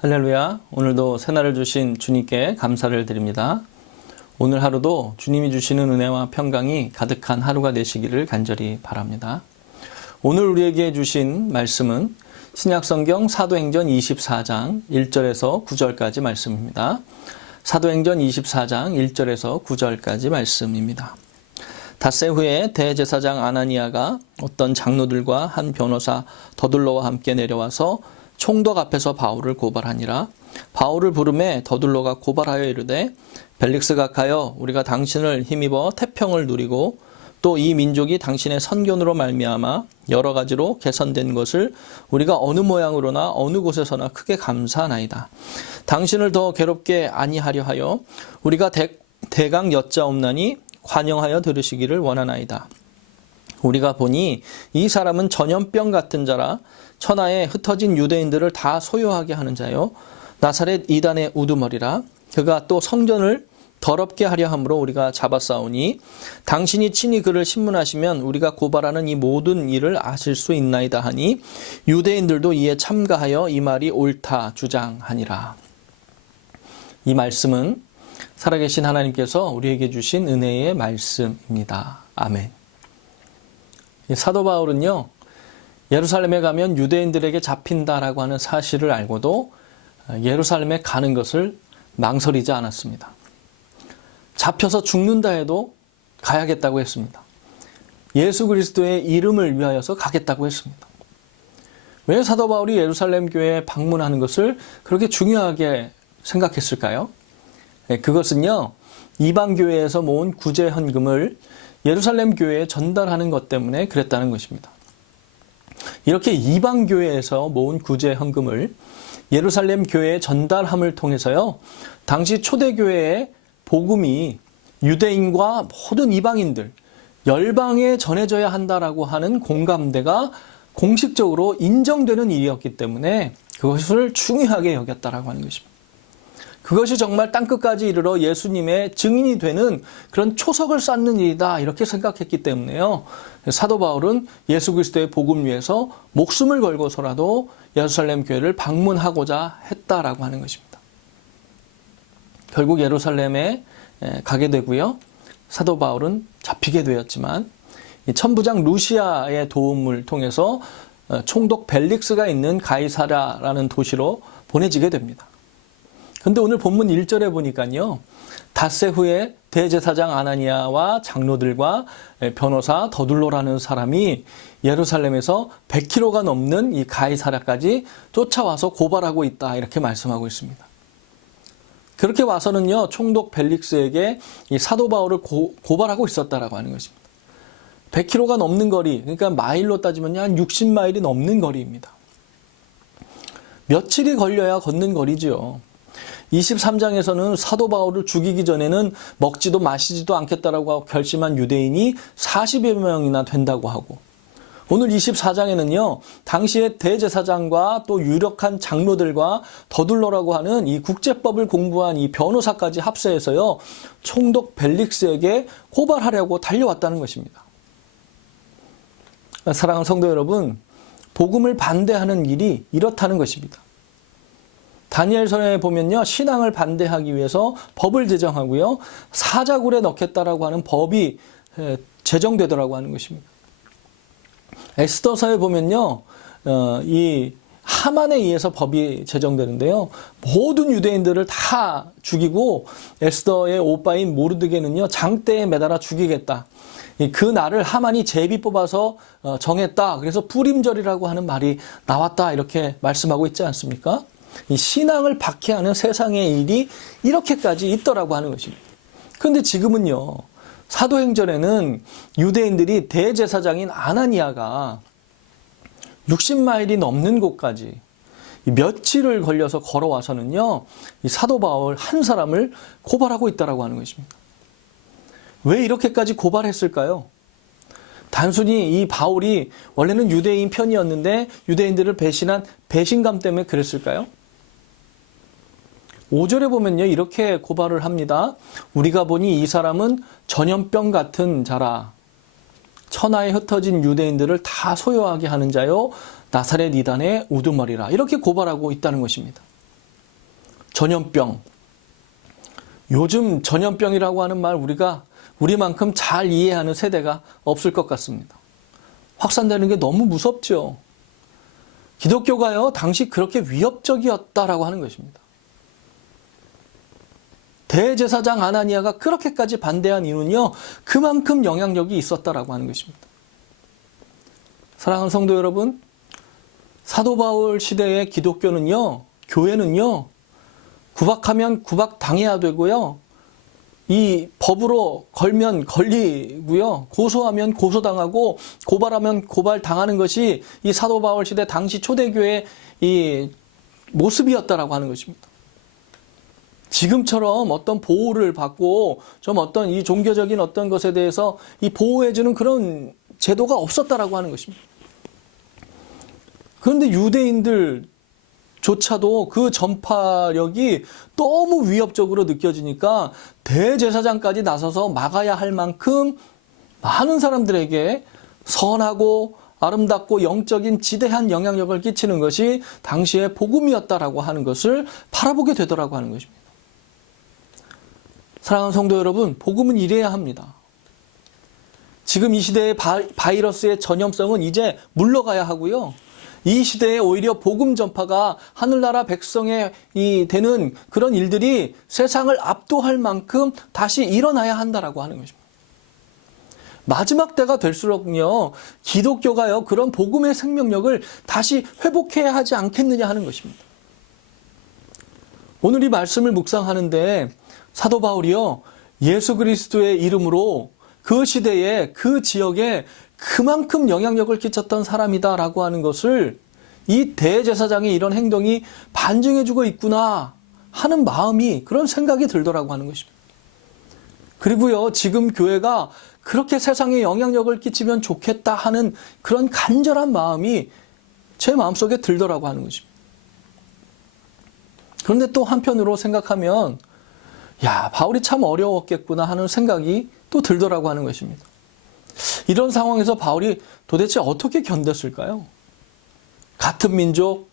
할렐루야. 오늘도 새날을 주신 주님께 감사를 드립니다. 오늘 하루도 주님이 주시는 은혜와 평강이 가득한 하루가 되시기를 간절히 바랍니다. 오늘 우리에게 주신 말씀은 신약성경 사도행전 24장 1절에서 9절까지 말씀입니다. 사도행전 24장 1절에서 9절까지 말씀입니다. 닷새 후에 대제사장 아나니아가 어떤 장로들과 한 변호사 더둘로와 함께 내려와서 총독 앞에서 바울을 고발하니라. 바울을 부르매 더둘로가 고발하여 이르되 벨릭스 각하여 우리가 당신을 힘입어 태평을 누리고 또 이 민족이 당신의 선견으로 말미암아 여러 가지로 개선된 것을 우리가 어느 모양으로나 어느 곳에서나 크게 감사하나이다. 당신을 더 괴롭게 아니하려 하여 우리가 대강 여짜옵나니 관영하여 들으시기를 원하나이다. 우리가 보니 이 사람은 전염병 같은 자라 천하에 흩어진 유대인들을 다 소요하게 하는 자요 나사렛 이단의 우두머리라. 그가 또 성전을 더럽게 하려 함으로 우리가 잡아싸우니 당신이 친히 그를 신문하시면 우리가 고발하는 이 모든 일을 아실 수 있나이다 하니 유대인들도 이에 참가하여 이 말이 옳다 주장하니라. 이 말씀은 살아계신 하나님께서 우리에게 주신 은혜의 말씀입니다. 아멘. 사도 바울은요, 예루살렘에 가면 유대인들에게 잡힌다라고 하는 사실을 알고도 예루살렘에 가는 것을 망설이지 않았습니다. 잡혀서 죽는다 해도 가야겠다고 했습니다. 예수 그리스도의 이름을 위하여서 가겠다고 했습니다. 왜 사도 바울이 예루살렘 교회에 방문하는 것을 그렇게 중요하게 생각했을까요? 그것은요, 이방 교회에서 모은 구제 헌금을 예루살렘 교회에 전달하는 것 때문에 그랬다는 것입니다. 이렇게 이방 교회에서 모은 구제 헌금을 예루살렘 교회에 전달함을 통해서요, 당시 초대교회의 복음이 유대인과 모든 이방인들, 열방에 전해져야 한다라고 하는 공감대가 공식적으로 인정되는 일이었기 때문에 그것을 중요하게 여겼다라고 하는 것입니다. 그것이 정말 땅끝까지 이르러 예수님의 증인이 되는 그런 초석을 쌓는 일이다 이렇게 생각했기 때문에요. 사도 바울은 예수 그리스도의 복음 위해서 목숨을 걸고서라도 예루살렘 교회를 방문하고자 했다라고 하는 것입니다. 결국 예루살렘에 가게 되고요. 사도 바울은 잡히게 되었지만 천부장 루시아의 도움을 통해서 총독 벨릭스가 있는 가이사랴라는 도시로 보내지게 됩니다. 근데 오늘 본문 1절에 보니까요, 닷새 후에 대제사장 아나니아와 장로들과 변호사 더둘로라는 사람이 예루살렘에서 100km가 넘는 이 가이사랴까지 쫓아와서 고발하고 있다 이렇게 말씀하고 있습니다. 그렇게 와서는요, 총독 벨릭스에게 이 사도 바울을 고발하고 있었다라고 하는 것입니다. 100km가 넘는 거리, 그러니까 마일로 따지면 한 60마일이 넘는 거리입니다. 며칠이 걸려야 걷는 거리죠. 23장에서는 사도 바울을 죽이기 전에는 먹지도 마시지도 않겠다라고 결심한 유대인이 40여 명이나 된다고 하고, 오늘 24장에는요, 당시의 대제사장과 또 유력한 장로들과 더둘로라고 하는 이 국제법을 공부한 이 변호사까지 합세해서요, 총독 벨릭스에게 고발하려고 달려왔다는 것입니다. 사랑하는 성도 여러분, 복음을 반대하는 일이 이렇다는 것입니다. 다니엘서에 보면요, 신앙을 반대하기 위해서 법을 제정하고요, 사자굴에 넣겠다라고 하는 법이 제정되더라고 하는 것입니다. 에스더서에 보면요, 이 하만에 의해서 법이 제정되는데요, 모든 유대인들을 다 죽이고 에스더의 오빠인 모르드게는요, 장대에 매달아 죽이겠다. 그 날을 하만이 제비 뽑아서 정했다. 그래서 푸림절이라고 하는 말이 나왔다. 이렇게 말씀하고 있지 않습니까? 이 신앙을 박해하는 세상의 일이 이렇게까지 있더라고 하는 것입니다. 그런데 지금은요, 사도행전에는 유대인들이 대제사장인 아나니아가 60마일이 넘는 곳까지 며칠을 걸려서 걸어와서는요, 이 사도 바울 한 사람을 고발하고 있다라고 하는 것입니다. 왜 이렇게까지 고발했을까요? 단순히 이 바울이 원래는 유대인 편이었는데 유대인들을 배신한 배신감 때문에 그랬을까요? 5절에 보면요, 이렇게 고발을 합니다. 우리가 보니 이 사람은 전염병 같은 자라. 천하에 흩어진 유대인들을 다 소요하게 하는 자요 나사렛 이단의 우두머리라. 이렇게 고발하고 있다는 것입니다. 전염병. 요즘 전염병이라고 하는 말 우리만큼 잘 이해하는 세대가 없을 것 같습니다. 확산되는 게 너무 무섭죠. 기독교가요, 당시 그렇게 위협적이었다라고 하는 것입니다. 대제사장 아나니아가 그렇게까지 반대한 이유는요, 그만큼 영향력이 있었다라고 하는 것입니다. 사랑하는 성도 여러분, 사도 바울 시대의 기독교는요, 교회는요, 구박하면 구박당해야 되고요, 이 법으로 걸면 걸리고요, 고소하면 고소당하고 고발하면 고발당하는 것이 이 사도 바울 시대 당시 초대교회의 이 모습이었다라고 하는 것입니다. 지금처럼 어떤 보호를 받고 좀 어떤 이 종교적인 어떤 것에 대해서 이 보호해주는 그런 제도가 없었다라고 하는 것입니다. 그런데 유대인들조차도 그 전파력이 너무 위협적으로 느껴지니까 대제사장까지 나서서 막아야 할 만큼 많은 사람들에게 선하고 아름답고 영적인 지대한 영향력을 끼치는 것이 당시의 복음이었다라고 하는 것을 바라보게 되더라고 하는 것입니다. 사랑하는 성도 여러분, 복음은 이래야 합니다. 지금 이 시대의 바이러스의 전염성은 이제 물러가야 하고요. 이 시대에 오히려 복음 전파가 하늘나라 백성의 되는 그런 일들이 세상을 압도할 만큼 다시 일어나야 한다라고 하는 것입니다. 마지막 때가 될수록요, 기독교가요, 그런 복음의 생명력을 다시 회복해야 하지 않겠느냐 하는 것입니다. 오늘 이 말씀을 묵상하는데 사도 바울이요, 예수 그리스도의 이름으로 그 시대에 그 지역에 그만큼 영향력을 끼쳤던 사람이다라고 하는 것을 이 대제사장의 이런 행동이 반증해주고 있구나 하는 마음이, 그런 생각이 들더라고 하는 것입니다. 그리고요, 지금 교회가 그렇게 세상에 영향력을 끼치면 좋겠다 하는 그런 간절한 마음이 제 마음속에 들더라고 하는 것입니다. 그런데 또 한편으로 생각하면 바울이 참 어려웠겠구나 하는 생각이 또 들더라고 하는 것입니다. 이런 상황에서 바울이 도대체 어떻게 견뎠을까요? 같은 민족,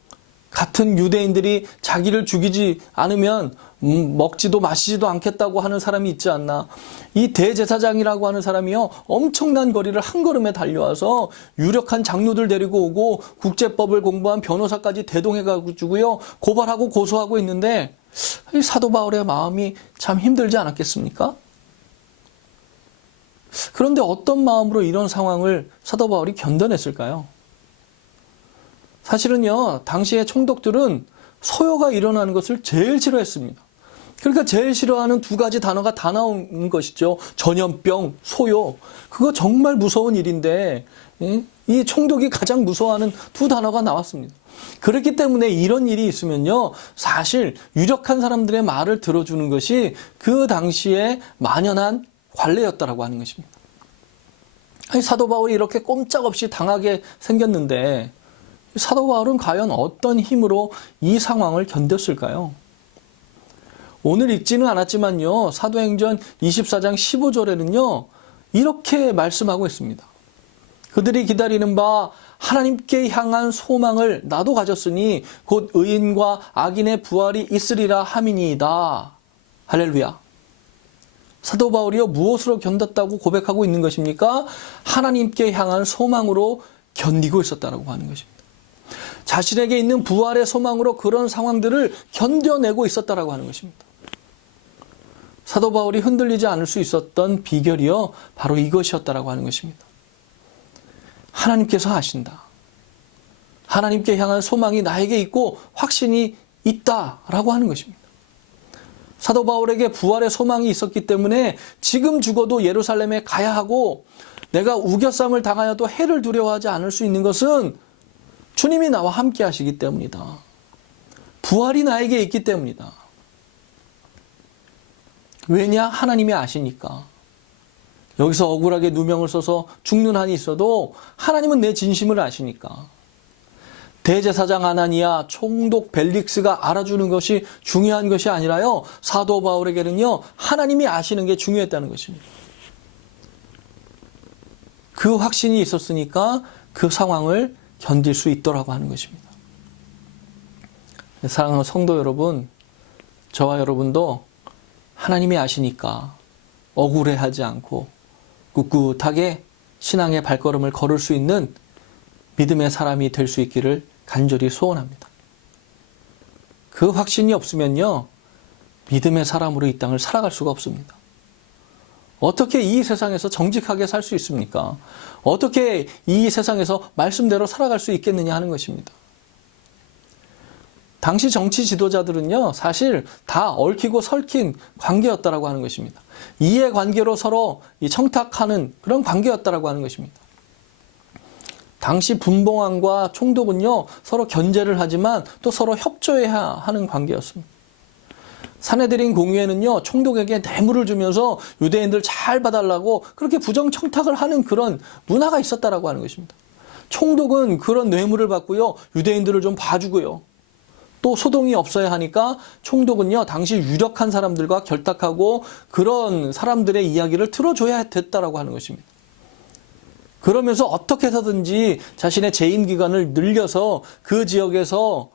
같은 유대인들이 자기를 죽이지 않으면 먹지도 마시지도 않겠다고 하는 사람이 있지 않나. 이 대제사장이라고 하는 사람이요, 엄청난 거리를 한 걸음에 달려와서 유력한 장로들 데리고 오고 국제법을 공부한 변호사까지 대동해가지고요, 고발하고 고소하고 있는데 이 사도 바울의 마음이 참 힘들지 않았겠습니까? 그런데 어떤 마음으로 이런 상황을 사도 바울이 견뎌냈을까요? 사실은요, 당시의 총독들은 소요가 일어나는 것을 제일 싫어했습니다. 그러니까 제일 싫어하는 두 가지 단어가 다 나온 것이죠. 전염병, 소요. 그거 정말 무서운 일인데 이 총독이 가장 무서워하는 두 단어가 나왔습니다. 그렇기 때문에 이런 일이 있으면요, 사실 유력한 사람들의 말을 들어주는 것이 그 당시에 만연한 관례였다라고 하는 것입니다. 아니, 사도 바울이 이렇게 꼼짝없이 당하게 생겼는데 사도 바울은 과연 어떤 힘으로 이 상황을 견뎠을까요? 오늘 읽지는 않았지만요, 사도행전 24장 15절에는요, 이렇게 말씀하고 있습니다. 그들이 기다리는 바 하나님께 향한 소망을 나도 가졌으니 곧 의인과 악인의 부활이 있으리라 함이니이다. 할렐루야. 사도 바울이요, 무엇으로 견뎠다고 고백하고 있는 것입니까? 하나님께 향한 소망으로 견디고 있었다라고 하는 것입니다. 자신에게 있는 부활의 소망으로 그런 상황들을 견뎌내고 있었다라고 하는 것입니다. 사도 바울이 흔들리지 않을 수 있었던 비결이요, 바로 이것이었다라고 하는 것입니다. 하나님께서 하신다. 하나님께 향한 소망이 나에게 있고 확신이 있다라고 하는 것입니다. 사도 바울에게 부활의 소망이 있었기 때문에 지금 죽어도 예루살렘에 가야 하고 내가 우겨쌈을 당하여도 해를 두려워하지 않을 수 있는 것은 주님이 나와 함께 하시기 때문이다. 부활이 나에게 있기 때문이다. 왜냐? 하나님이 아시니까. 여기서 억울하게 누명을 써서 죽는 한이 있어도 하나님은 내 진심을 아시니까. 대제사장 아나니아, 총독 벨릭스가 알아주는 것이 중요한 것이 아니라요, 사도 바울에게는요, 하나님이 아시는 게 중요했다는 것입니다. 그 확신이 있었으니까 그 상황을 견딜 수 있더라고 하는 것입니다. 사랑하는 성도 여러분, 저와 여러분도 하나님이 아시니까 억울해하지 않고 꿋꿋하게 신앙의 발걸음을 걸을 수 있는 믿음의 사람이 될 수 있기를 간절히 소원합니다. 그 확신이 없으면요, 믿음의 사람으로 이 땅을 살아갈 수가 없습니다. 어떻게 이 세상에서 정직하게 살 수 있습니까? 어떻게 이 세상에서 말씀대로 살아갈 수 있겠느냐 하는 것입니다. 당시 정치 지도자들은요, 사실 다 얽히고 설킨 관계였다라고 하는 것입니다. 이해관계로 서로 청탁하는 그런 관계였다라고 하는 것입니다. 당시 분봉왕과 총독은요, 서로 견제를 하지만 또 서로 협조해야 하는 관계였습니다. 사내들인 공의회는요, 총독에게 뇌물을 주면서 유대인들 잘 봐달라고 그렇게 부정청탁을 하는 그런 문화가 있었다라고 하는 것입니다. 총독은 그런 뇌물을 받고요, 유대인들을 좀 봐주고요. 또 소동이 없어야 하니까 총독은요, 당시 유력한 사람들과 결탁하고 그런 사람들의 이야기를 들어줘야 됐다라고 하는 것입니다. 그러면서 어떻게 해서든지 자신의 재임 기간을 늘려서 그 지역에서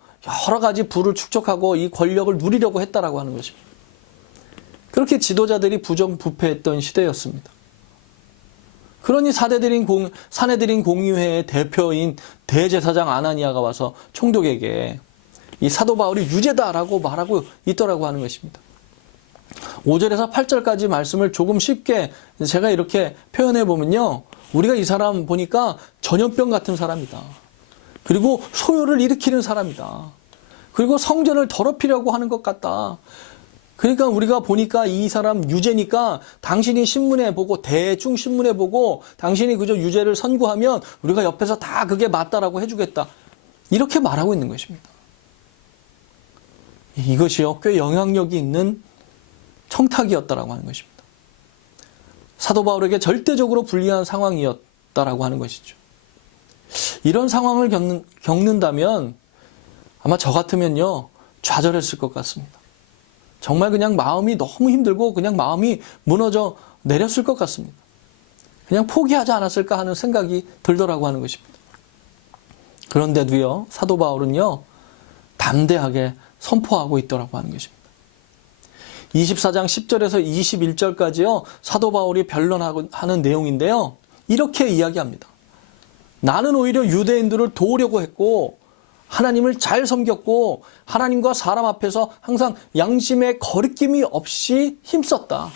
여러 가지 부를 축적하고 이 권력을 누리려고 했다라고 하는 것입니다. 그렇게 지도자들이 부정부패했던 시대였습니다. 그러니 사내들인 공의회의 대표인 대제사장 아나니아가 와서 총독에게 이 사도 바울이 유죄다라고 말하고 있더라고 하는 것입니다. 5절에서 8절까지 말씀을 조금 쉽게 제가 이렇게 표현해 보면요, 우리가 이 사람 보니까 전염병 같은 사람이다. 그리고 소요를 일으키는 사람이다. 그리고 성전을 더럽히려고 하는 것 같다. 그러니까 우리가 보니까 이 사람 유죄니까 당신이 신문에 보고, 대충 신문에 보고 당신이 그저 유죄를 선고하면 우리가 옆에서 다 그게 맞다라고 해주겠다. 이렇게 말하고 있는 것입니다. 이것이요, 꽤 영향력이 있는 청탁이었다라고 하는 것입니다. 사도 바울에게 절대적으로 불리한 상황이었다라고 하는 것이죠. 이런 상황을 겪는다면 아마 저 같으면요, 좌절했을 것 같습니다. 정말 그냥 마음이 너무 힘들고 그냥 마음이 무너져 내렸을 것 같습니다. 그냥 포기하지 않았을까 하는 생각이 들더라고 하는 것입니다. 그런데도요, 사도 바울은요, 담대하게 선포하고 있더라고 하는 것입니다. 24장 10절에서 21절까지요, 사도 바울이 변론하는 내용인데요, 이렇게 이야기합니다. 나는 오히려 유대인들을 도우려고 했고 하나님을 잘 섬겼고 하나님과 사람 앞에서 항상 양심의 거리낌이 없이 힘썼다.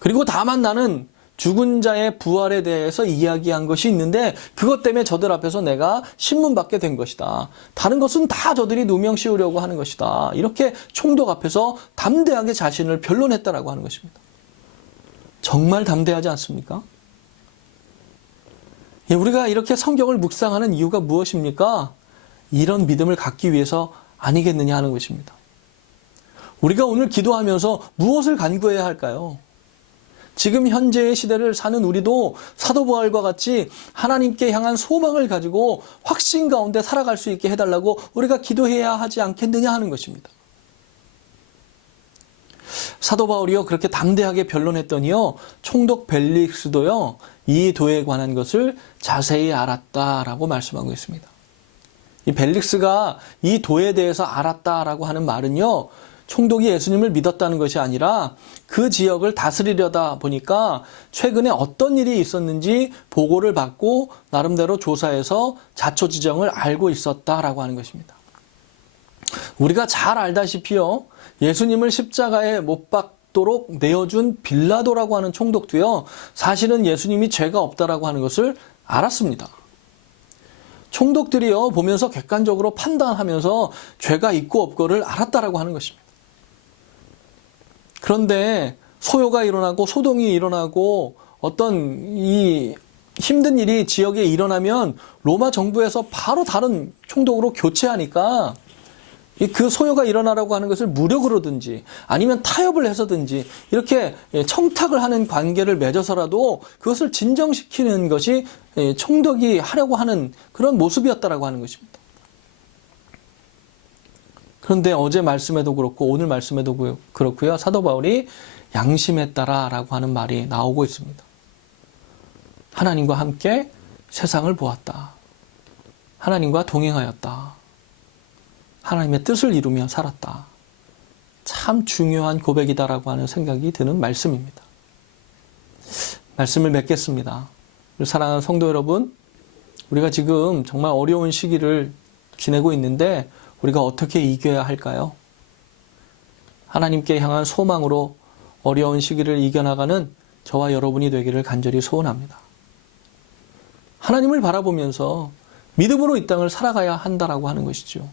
그리고 다만 나는 죽은 자의 부활에 대해서 이야기한 것이 있는데 그것 때문에 저들 앞에서 내가 신문받게 된 것이다. 다른 것은 다 저들이 누명 씌우려고 하는 것이다. 이렇게 총독 앞에서 담대하게 자신을 변론했다라고 하는 것입니다. 정말 담대하지 않습니까? 우리가 이렇게 성경을 묵상하는 이유가 무엇입니까? 이런 믿음을 갖기 위해서 아니겠느냐 하는 것입니다. 우리가 오늘 기도하면서 무엇을 간구해야 할까요? 지금 현재의 시대를 사는 우리도 사도 바울과 같이 하나님께 향한 소망을 가지고 확신 가운데 살아갈 수 있게 해달라고 우리가 기도해야 하지 않겠느냐 하는 것입니다. 사도 바울이요, 그렇게 담대하게 변론했더니요, 총독 벨릭스도요, 이 도에 관한 것을 자세히 알았다라고 말씀하고 있습니다. 이 벨릭스가 이 도에 대해서 알았다라고 하는 말은요, 총독이 예수님을 믿었다는 것이 아니라 그 지역을 다스리려다 보니까 최근에 어떤 일이 있었는지 보고를 받고 나름대로 조사해서 자초지정을 알고 있었다라고 하는 것입니다. 우리가 잘 알다시피요, 예수님을 십자가에 못 박도록 내어준 빌라도라고 하는 총독도요, 사실은 예수님이 죄가 없다라고 하는 것을 알았습니다. 총독들이요, 보면서 객관적으로 판단하면서 죄가 있고 없고를 알았다라고 하는 것입니다. 그런데 소요가 일어나고 소동이 일어나고 어떤 이 힘든 일이 지역에 일어나면 로마 정부에서 바로 다른 총독으로 교체하니까 그 소요가 일어나라고 하는 것을 무력으로든지 아니면 타협을 해서든지 이렇게 청탁을 하는 관계를 맺어서라도 그것을 진정시키는 것이 총독이 하려고 하는 그런 모습이었다라고 하는 것입니다. 그런데 어제 말씀에도 그렇고 오늘 말씀에도 그렇고요, 사도 바울이 양심에 따라라고 하는 말이 나오고 있습니다. 하나님과 함께 세상을 보았다. 하나님과 동행하였다. 하나님의 뜻을 이루며 살았다. 참 중요한 고백이다라고 하는 생각이 드는 말씀입니다. 말씀을 맺겠습니다. 사랑하는 성도 여러분, 우리가 지금 정말 어려운 시기를 지내고 있는데 우리가 어떻게 이겨야 할까요? 하나님께 향한 소망으로 어려운 시기를 이겨나가는 저와 여러분이 되기를 간절히 소원합니다. 하나님을 바라보면서 믿음으로 이 땅을 살아가야 한다라고 하는 것이죠.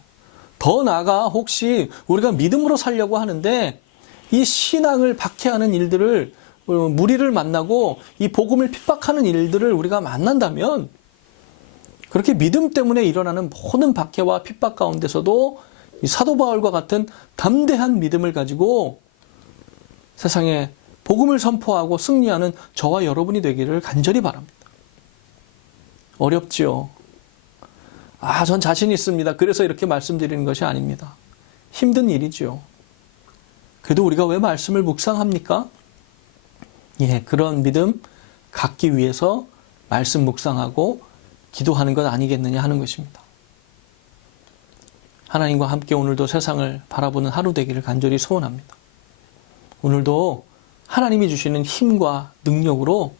더 나아가 혹시 우리가 믿음으로 살려고 하는데 이 신앙을 박해하는 일들을, 무리를 만나고 이 복음을 핍박하는 일들을 우리가 만난다면 그렇게 믿음 때문에 일어나는 모든 박해와 핍박 가운데서도 이 사도 바울과 같은 담대한 믿음을 가지고 세상에 복음을 선포하고 승리하는 저와 여러분이 되기를 간절히 바랍니다. 어렵지요. 전 자신 있습니다. 그래서 이렇게 말씀드리는 것이 아닙니다. 힘든 일이죠. 그래도 우리가 왜 말씀을 묵상합니까? 그런 믿음 갖기 위해서 말씀 묵상하고 기도하는 것 아니겠느냐 하는 것입니다. 하나님과 함께 오늘도 세상을 바라보는 하루 되기를 간절히 소원합니다. 오늘도 하나님이 주시는 힘과 능력으로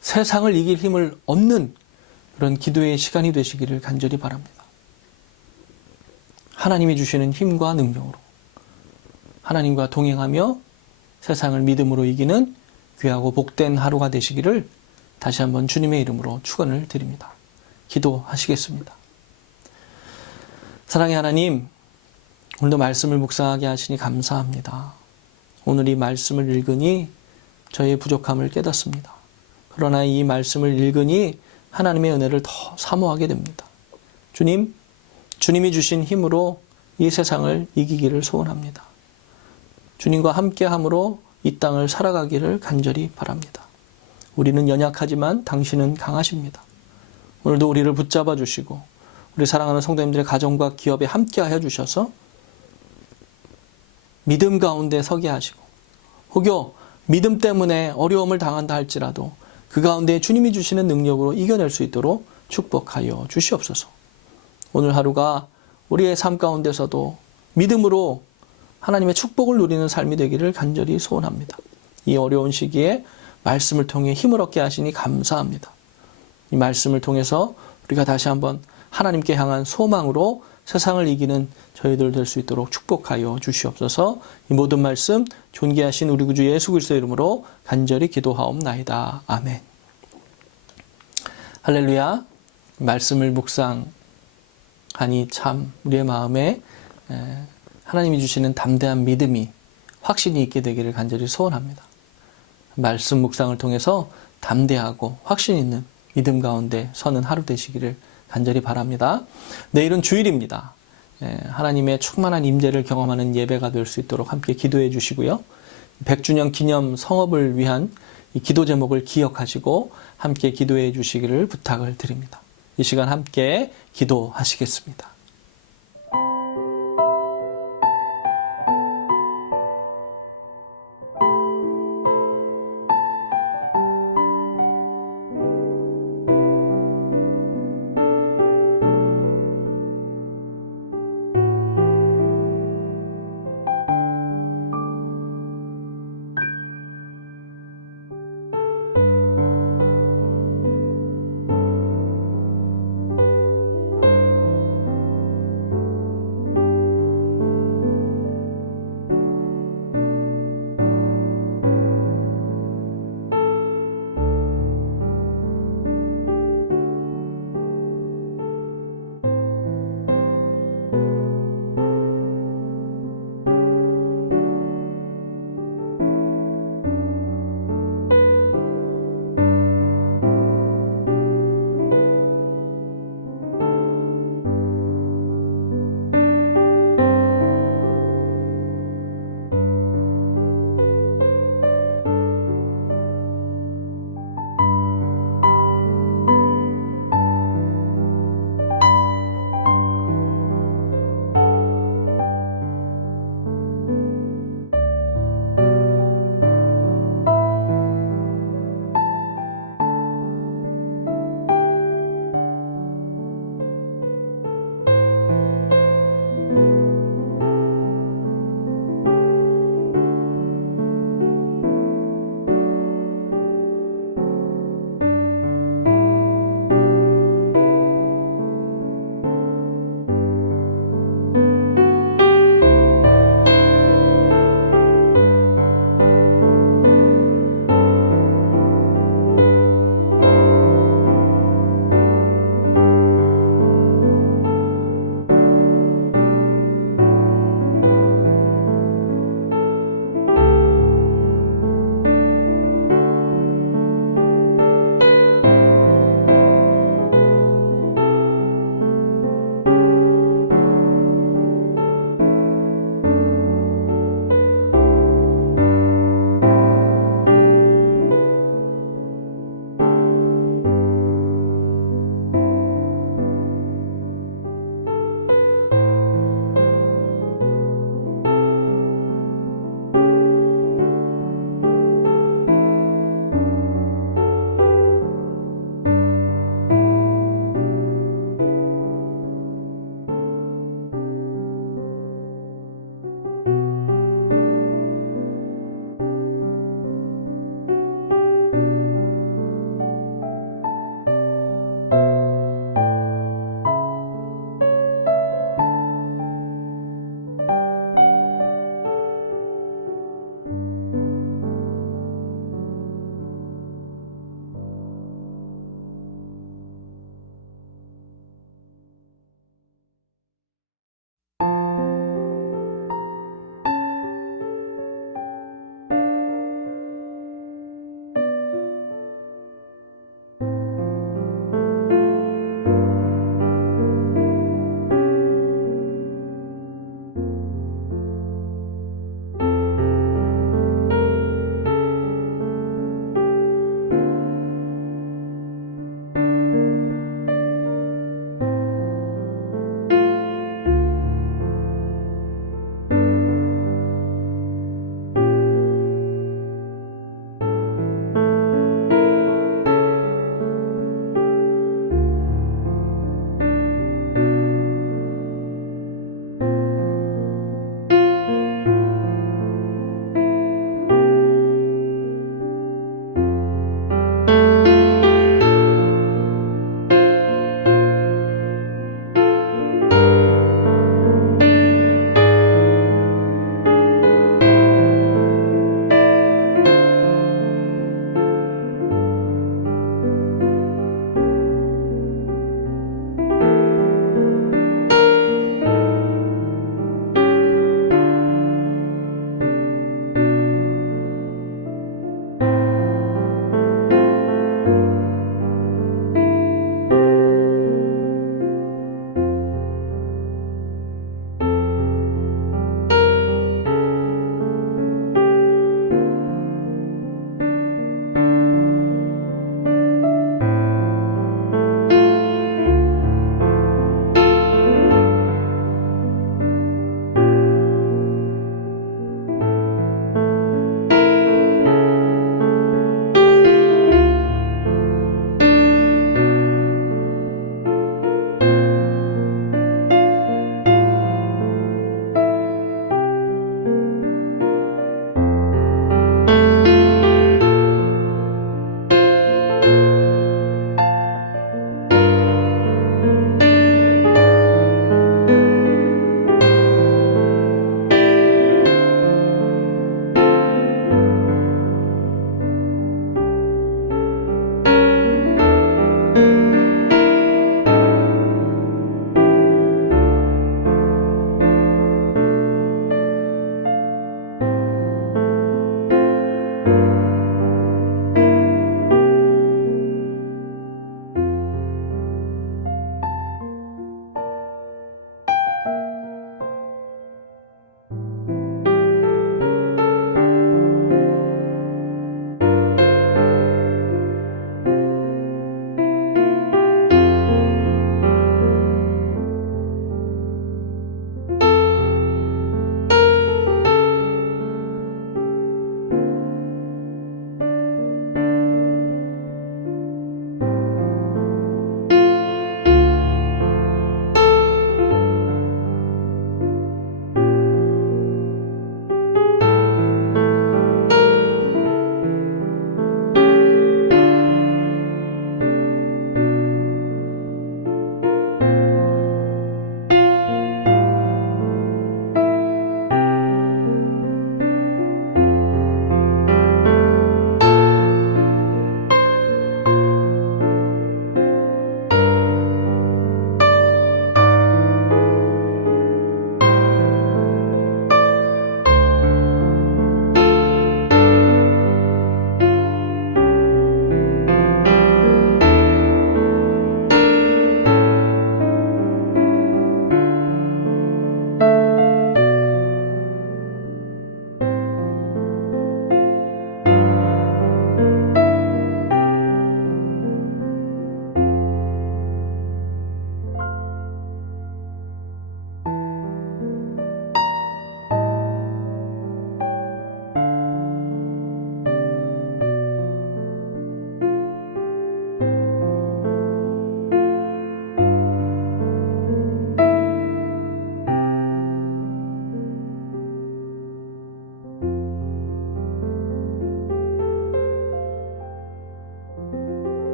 세상을 이길 힘을 얻는 그런 기도의 시간이 되시기를 간절히 바랍니다. 하나님이 주시는 힘과 능력으로 하나님과 동행하며 세상을 믿음으로 이기는 귀하고 복된 하루가 되시기를 다시 한번 주님의 이름으로 축원을 드립니다. 기도하시겠습니다. 사랑의 하나님, 오늘도 말씀을 묵상하게 하시니 감사합니다. 오늘 이 말씀을 읽으니 저의 부족함을 깨닫습니다. 그러나 이 말씀을 읽으니 하나님의 은혜를 더 사모하게 됩니다. 주님, 주님이 주신 힘으로 이 세상을 이기기를 소원합니다. 주님과 함께함으로 이 땅을 살아가기를 간절히 바랍니다. 우리는 연약하지만 당신은 강하십니다. 오늘도 우리를 붙잡아 주시고 우리 사랑하는 성도님들의 가정과 기업에 함께하여 주셔서 믿음 가운데 서게 하시고 혹여 믿음 때문에 어려움을 당한다 할지라도 그 가운데 주님이 주시는 능력으로 이겨낼 수 있도록 축복하여 주시옵소서. 오늘 하루가 우리의 삶 가운데서도 믿음으로 하나님의 축복을 누리는 삶이 되기를 간절히 소원합니다. 이 어려운 시기에 말씀을 통해 힘을 얻게 하시니 감사합니다. 이 말씀을 통해서 우리가 다시 한번 하나님께 향한 소망으로 세상을 이기는 저희들 될 수 있도록 축복하여 주시옵소서. 이 모든 말씀 존귀하신 우리 구주 예수 그리스도의 이름으로 간절히 기도하옵나이다. 아멘. 할렐루야. 말씀을 묵상하니 참 우리의 마음에 하나님이 주시는 담대한 믿음이 확신이 있게 되기를 간절히 소원합니다. 말씀 묵상을 통해서 담대하고 확신 있는 믿음 가운데 서는 하루 되시기를 간절히 바랍니다. 내일은 주일입니다. 하나님의 충만한 임재를 경험하는 예배가 될 수 있도록 함께 기도해 주시고요. 100주년 기념 성업을 위한 이 기도 제목을 기억하시고 함께 기도해 주시기를 부탁을 드립니다. 이 시간 함께 기도하시겠습니다.